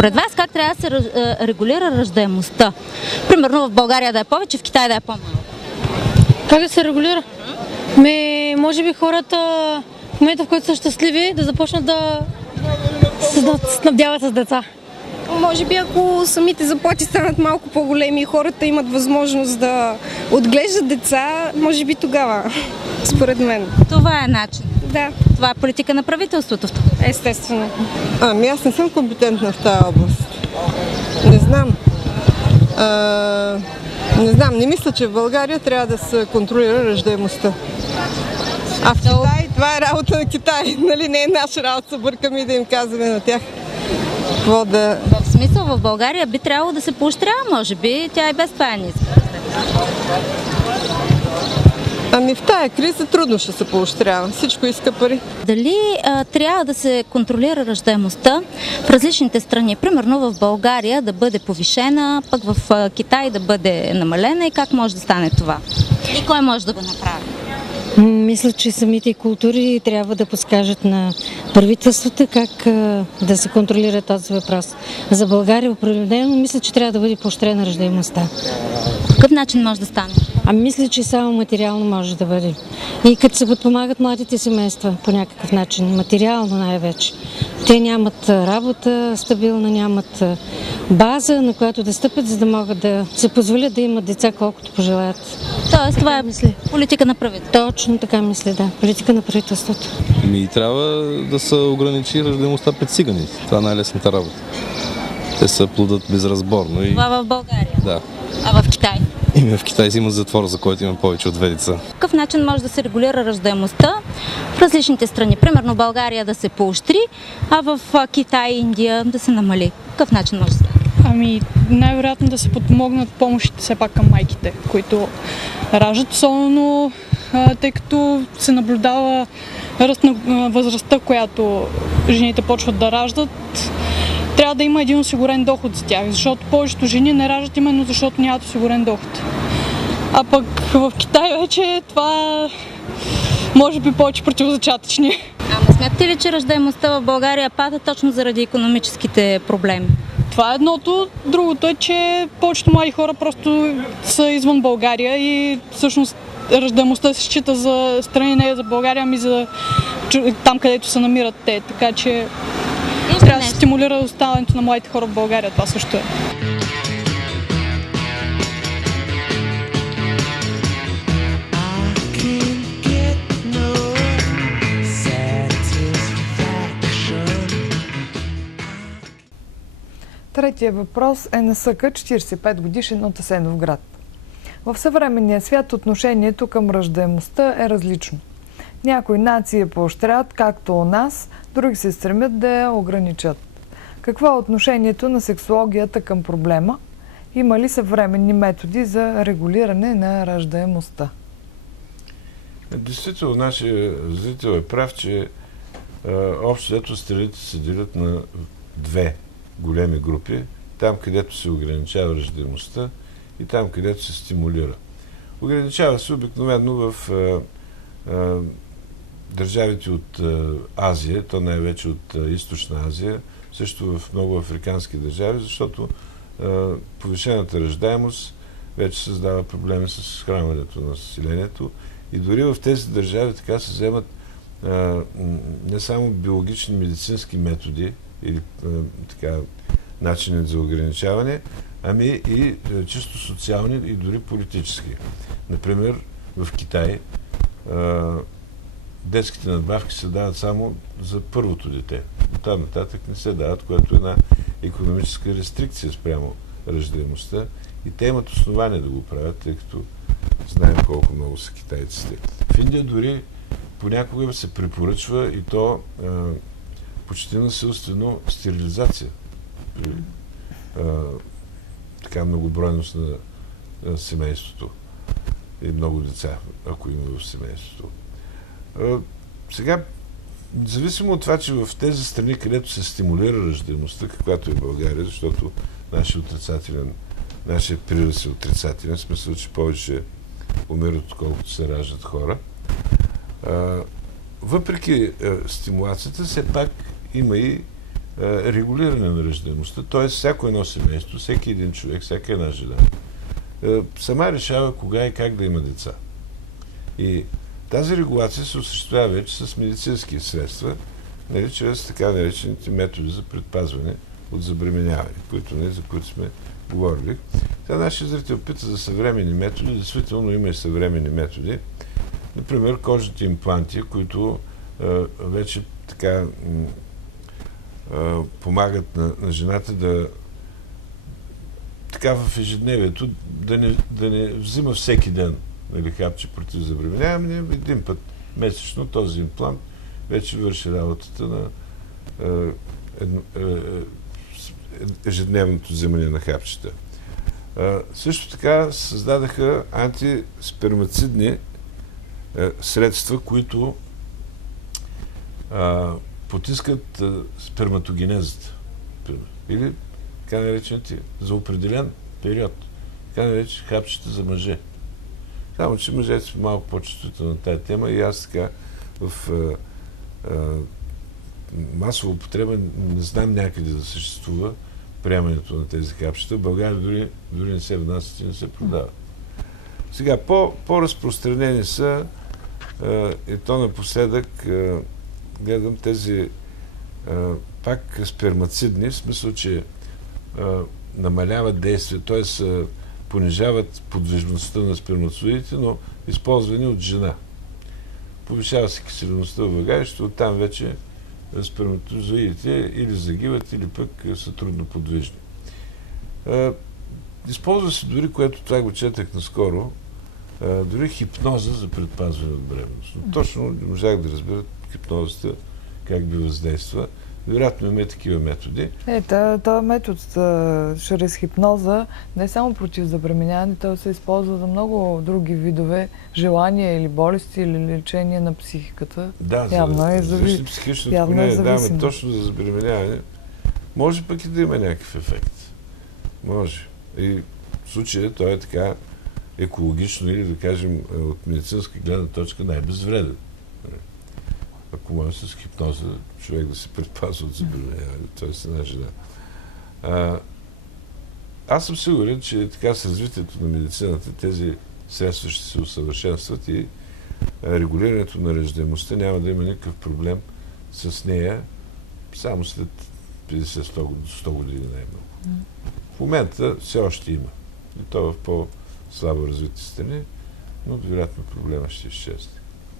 Според вас как трябва да се регулира раждаемостта? Примерно в България да е повече, в Китай да е по-малко. Как да се регулира? Може би хората в момента, в който са щастливи, да започнат да се снабдяват с деца. Може би ако самите заплати станат малко по-големи и хората имат възможност да отглеждат деца, може би тогава, според мен. Това е начин. Да, Това е политика на правителството. естествено. Аз не съм компетентна в тази област. Не знам. Не знам, не мисля, че в България трябва да се контролира раждаемостта. А в Китай, това е работа на Китай. Нали, не е наша работа, се бъркаме и да им казваме на тях какво да... В смисъл в България би трябвало да се поощрява, може би. Тя и без това е ниска. В тая криза трудно ще се поощрява. Всичко иска пари. Дали трябва да се контролира раждаемостта в различните страни? Примерно в България да бъде повишена, пък в Китай да бъде намалена и как може да стане това? И кой може да го направи? Мисля, че самите култури трябва да подскажат на правителствата как да се контролира този въпрос. За България определено мисля, че трябва да бъде поощрена раждаемостта. По какъв начин може да стане? Мисля, че само материално може да бъде. И като се подпомагат младите семейства по някакъв начин, материално най-вече. Те нямат работа стабилна, нямат база, на която да стъпят, за да могат да се позволят да имат деца колкото пожелаят. Тоест това е политика на правителството. Точно така мисля, да. Политика на правителството. Трябва да се ограничи раждаемостта пред циганите. Това е най-лесната работа. Те се плодат безразборно. Това в България? Да. А в Китай? В Китай си има затвор, за който има повече от 2 деца. По какъв начин може да се регулира раждаемостта в различните страни? Примерно България да се поощри, а в Китай и Индия да се намали. По какъв начин може да се? Най-вероятно да се подпомогнат помощите все пак към майките, които раждат, особено тъй като се наблюдава ръст на възрастта, която жените почват да раждат. Трябва да има един осигурен доход за тях, защото повечето жени не раждат именно защото нямат осигурен доход. А пък в Китай вече това може би повече противозачатъчни. Смятате ли, че раждаемостта в България пада точно заради икономическите проблеми? Това е едното. Другото е, че повечето млади хора просто са извън България и всъщност раждаемостта се счита за страни не за България, ами за там, където се намират те. Така че трябва да се стимулира оставането на младите хора в България. Това също е. Третия въпрос е на СК 45 годишен от Асеновград. В съвременния свят отношението към раждаемостта е различно. Някои нации я поощряват, както у нас, други се стремят да я ограничат. Какво е отношението на сексологията към проблема? Има ли съвременни методи за регулиране на раждаемостта? Действително, нашия зрител е прав, че общо взето страните се делят на две големи групи. Там, където се ограничава раждаемостта и там, където се стимулира. Ограничава се обикновено в държавите от Азия, то най-вече от Източна Азия, също в много африкански държави, защото повишената раждаемост вече създава проблеми с хранването на населението и дори в тези държави така се вземат не само биологични медицински методи или така начини за ограничаване, ами и чисто социални и дори политически. Например, в Китай детските надбавки се дават само за първото дете. Оттам нататък не се дават, което е една икономическа рестрикция спрямо раждаемостта и те имат основание да го правят, тъй като знаем колко много са китайците. В Индия дори понякога се препоръчва и то почти насилствено стерилизация при така многобройност на семейството и много деца, ако има в семейството. Сега, независимо от това, че в тези страни, където се стимулира раждаемостта, каквато е България, защото нашия приръст е отрицателен, в смисъл, че повече умират, отколкото се раждат хора, въпреки стимулацията, все пак има и регулиране на раждаемостта, т.е. всяко едно семейство, всеки един човек, всяка една жена, сама решава кога и как да има деца. И тази регулация се осъществява вече с медицински средства, нали, чрез така наречените методи за предпазване от забременяване, за които сме говорили. Та нашия зрител пита за съвременни методи. Действително има и съвременни методи. Например, кожните импланти, които вече така помагат на жената да така в ежедневието да не взима всеки ден, нали, хапче против забременяване, един път месечно този имплант вече върши работата на ежедневното взимане на хапчета. Също така създадаха антиспермацидни средства, които потискат сперматогенезата. Или така наречените за определен период. Така наречените хапчета за мъже. Само, че мъжете са малко по-чувствителни на тая тема и аз така в масова употреба не знам някъде да съществува приемането на тези хапчета. В България дори не се внасят и не се продават. Сега, по-разпространени са и то напоследък гледам тези пак спермацидни, в смисъл, че намаляват действие, т.е. понижават подвижността на спермацоидите, но използвани от жена. Повишава се киселеността в влагалището, оттам вече сперматозоидите или загиват, или пък са трудно подвижни. Използва се дори, което това го четах наскоро, дори хипноза за предпазване от бременност. Но точно не можах да разбера хипнозата как би въздейства. Вероятно има такива методи. Този метод чрез хипноза не е само против забременяване, той се използва за много други видове желания или болести или лечение на психиката. Да, за психично отклонение, точно за забременяване. Може пък и да има някакъв ефект. Може. И в случая той е така екологично или, да кажем, от медицинска гледна точка най-безвреден. Ако може с хипноза човек да се предпазва от забременяване, т.е. една жена. Аз съм сигурен, че така с развитието на медицината тези средства ще се усъвършенстват и регулирането на раждаемостта няма да има никакъв проблем с нея само след 50-100 години най-много. В момента все още има. И то в по-слабо развити страни, но вероятно проблема ще изчезне.